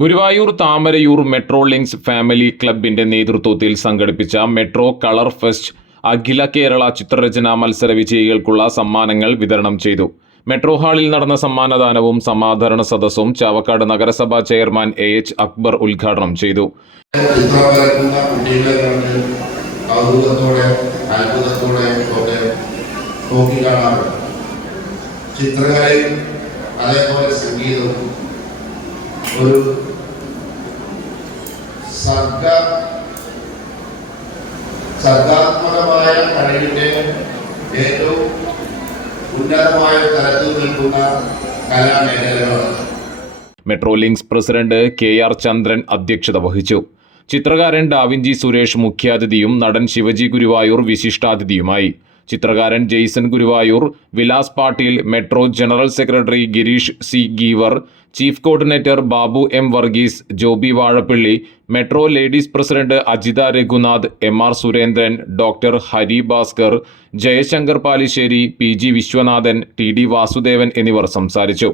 Guruvayur Thamarayur metro links family ക്ലബിന്റെ നേതൃത്വത്തിൽ സംഘടിപ്പിച്ച മെട്രോ കളർ ഫെസ്റ്റ് അഖില കേരള ചിത്രരചനാ മത്സര വിജയികൾക്കുള്ള സമ്മാനങ്ങൾ വിതരണം ചെയ്തു. മെട്രോ ഹാളിൽ നടന്ന സമ്മാനദാനവും സമാധരണ സദസ്സും ചാവക്കാട് നഗരസഭാ ചെയർമാൻ എ എച്ച് അക്ബർ ഉദ്ഘാടനം ചെയ്തു. ചിത്രകലയും അതേപോലെ സംഗീതവും ഒരു സർഗ സർഗാത്മകമായ കഴിവിന്റെ ഏറ്റവും ഉന്നതമായ തലത്തിൽ നിൽക്കുന്ന കലാമേഖലകളാണ്. Metro links president K R Chandran അധ്യക്ഷത വഹിച്ചു. ചിത്രകാരൻ ഡാവിഞ്ചി സുരേഷ് മുഖ്യാതിഥിയും നടൻ ശിവജി ഗുരുവായൂർ വിശിഷ്ടാതിഥിയുമായി. ചിത്രകാരൻ Jason Guruvayur Vilas Patil metro general secretary Girish C Geevar chief coordinator Babu M Varghese Joby Vazhappally metro ladies president Ajitha Raghunath M R Surendran doctor Hari Bhaskar Jayashankar Palissery P G Viswanathan T D Vasudevan എന്നിവർ സംസാരിച്ചു.